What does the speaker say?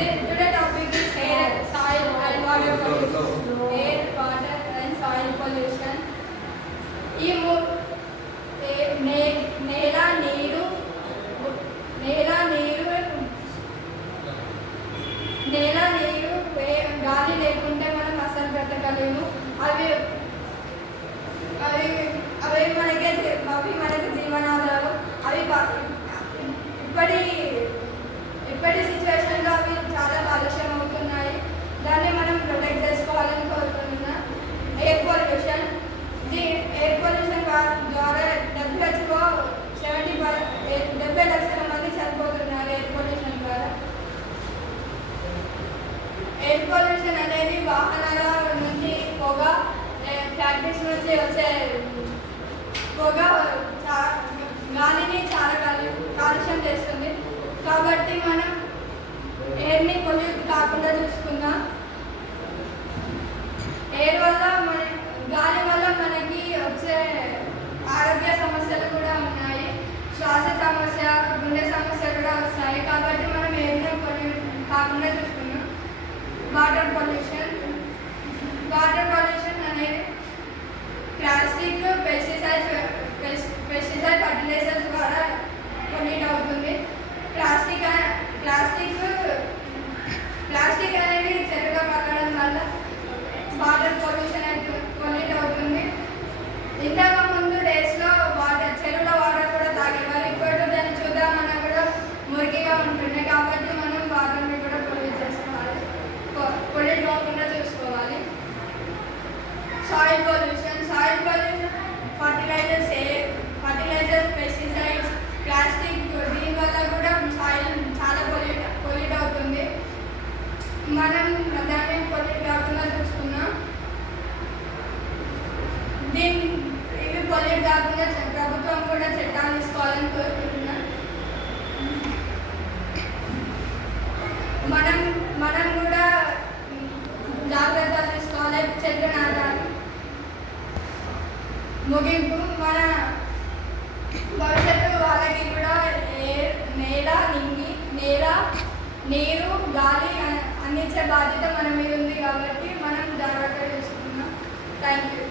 Today topic is air, soil and water pollution. Air, water and soil pollution. ఈ నేల నీరు గాలి లేకుంటే మనం అసలు బ్రతకలేము. అవి అవి అవి మనకి జీవనాధారం. అవి ఇప్పటి సిచ్యువేషన్లో అవి చాలా కాలుష్యం అవుతున్నాయి. దాన్ని మనం ప్రొటెక్ట్ చేసుకోవాలని కోరుకుంటున్నా. ఎయిర్ పొల్యూషన్ ద్వారా WHO 70 లక్షల మంది చనిపోతున్నారు ఎయిర్ పొల్యూషన్ ద్వారా. ఎయిర్ పొల్యూషన్ అనేది వాహనాల నుంచి పొగ, ఫ్యాక్టరీస్ నుంచి వచ్చే పొగ గాలిని చాలా కాలుష్యం చేస్తుంది. కాబట్టి మనం ఎయిర్ని పొల్యూట్ కాకుండా చూసుకుందాం. గాలి వల్ల మనకి వచ్చే ఆరోగ్య సమస్యలు కూడా ఉన్నాయి. శ్వాస సమస్య, గుండె సమస్య కూడా వస్తాయి. కాబట్టి మనం ఎయిర్ని పొల్యూట్ కాకుండా చూసుకున్నాం. వాటర్ పొల్యూషన్ అనేది ప్లాస్టిక్, పెస్టిసైడ్ ఫర్టిలైజర్స్ ద్వారా పొల్యూట్ అవుతుంది. ప్లాస్టిక్ అనేది చెరువులో పడడం వల్ల వాటర్ పొల్యూషన్ పొల్యూట్ అవుతుంది. ఇంతకు ముందు డేస్లో చెరువులో వాటర్ కూడా తాగేవారు. ఇప్పుడు దాన్ని చూద్దామన్నా కూడా మురికిగా ఉంటుంది. కాబట్టి మనం వాటర్ని కూడా పొల్యూట్ చేసుకోవాలి, పొల్యూట్ కాకుండా చూసుకోవాలి. Soil pollution fertilisers, pesticides, plastic, దీనివల్ల కూడా సాయిల్ చాలా పొల్యూట్ అవుతుంది. మనం దాన్ని పొల్యూట్ కాకుండా చూసుకున్నాం. ఇవి పొల్యూట్ కాకుండా ప్రభుత్వం కూడా చట్టాలు తీసుకోవాలని కోరుకుంటున్నాం. మనం కూడా జాగ్రత్తలు తీసుకోవాలి, చెట్లు నాటాలి. ముగింపు, మన భవిష్యత్తు వాళ్ళకి కూడా నేల, నీరు, గాలి అందించే బాధ్యత మన మీద ఉంది. కాబట్టి మనం జాగ్రత్తగా చూసుకుంటున్నాం. Thank you.